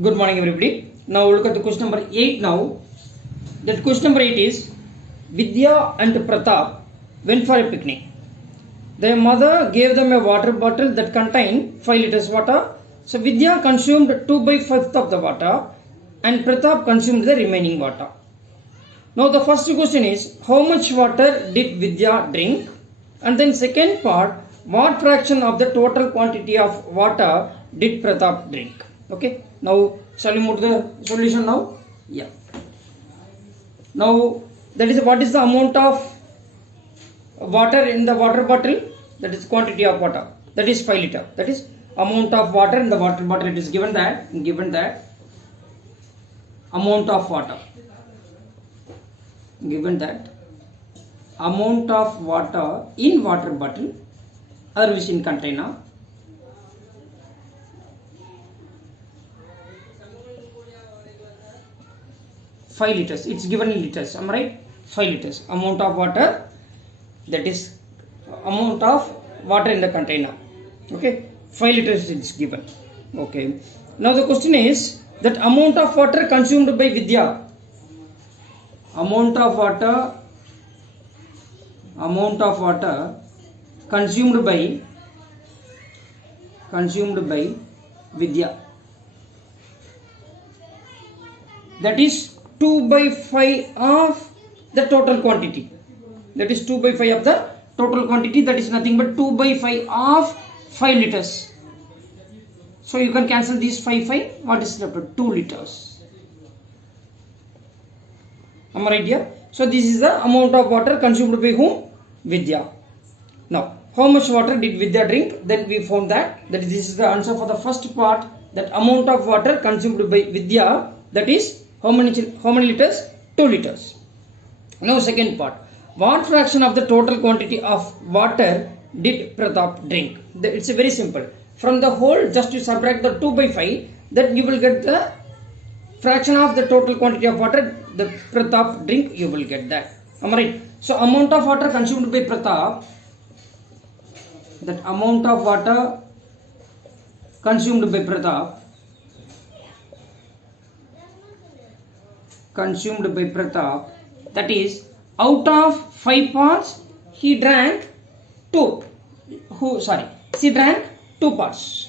Good morning, everybody. Now look at the question number 8 now. That question number 8 is Vidya and Pratap went for a picnic. Their mother gave them a water bottle that contained 5 liters water. So Vidya consumed 2 by 5th of the water and Pratap consumed the remaining water. Now the first question is how much water did Vidya drink? And then second part, what fraction of the total quantity of water did Pratap drink? Okay, now shall we move to the solution now? Yeah. Now that is what is the amount of water in the water bottle? That is quantity of water. That is 5 liter. That is amount of water in the water bottle. It is given that amount of water. Given that amount of water in water bottle, otherwise in container. Five liters. It's given in liters. Am I right? 5 liters. Amount of water. That is amount of water in the container. Okay. 5 liters is given. Okay. Now the question is that amount of water consumed by Vidya. Amount of water consumed by Vidya. That is 2 by 5 of the total quantity. That is 2 by 5 of the total quantity. That is nothing but 2 by 5 of 5 liters. So you can cancel these 5. What is left? 2 liters. Am I right here? So this is the amount of water consumed by whom? Vidya. Now, how much water did Vidya drink? Then we found that this is the answer for the first part. That amount of water consumed by Vidya. That is how many liters? 2 liters. Now second part. What fraction of the total quantity of water did Pratap drink? It's very simple. From the whole, just you subtract the 2 by 5, then you will get the fraction of the total quantity of water the Pratap drink, you will get that. Am I right? So amount of water consumed by Pratap, that amount of water consumed by Pratap, that is out of 5 parts he drank 2. She drank 2 parts.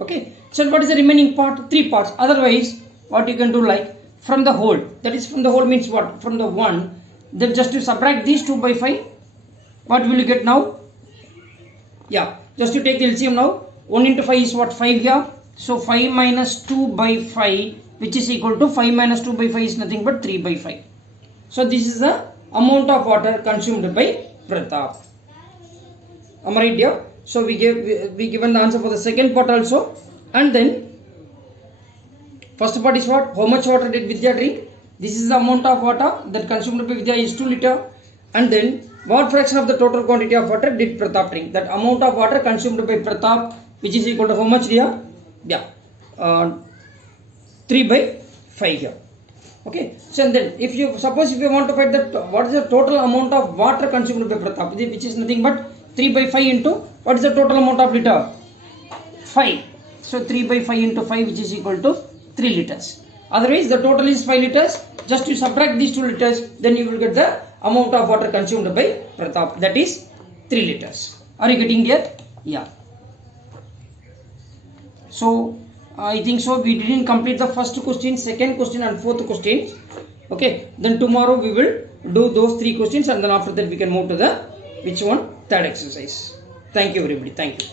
Okay. So what is the remaining part? 3 parts. Otherwise, what you can do, like from the whole, that is from the whole means what? From the 1, then just to subtract these 2 by 5, what will you get now? Yeah, just to take the LCM now. 1 into 5 is what? 5 here. So 5 minus 2 by 5, which is equal to 5 minus 2 by 5 is nothing but 3 by 5. So this is the amount of water consumed by Pratap. Am I right here? So we given the answer for the second part also. And then first part is what? How much water did Vidya drink? This is the amount of water that consumed by Vidya is 2 liter. And then what fraction of the total quantity of water did Pratap drink? That amount of water consumed by Pratap, which is equal to how much here? Yeah, 3 by 5 here. Okay. So and then if you want to find that what is the total amount of water consumed by Pratap, which is nothing but 3 by 5 into what is the total amount of liter? 5. So 3 by 5 into 5, which is equal to 3 liters. Otherwise, the total is 5 liters. Just to subtract these 2 liters, then you will get the amount of water consumed by Pratap. That is 3 liters. Are you getting there? Yeah. So I think so. We didn't complete the first question, second question, and fourth question. Okay. Then tomorrow we will do those 3 questions, and then after that we can move to the which one? Third exercise. Thank you, everybody. Thank you.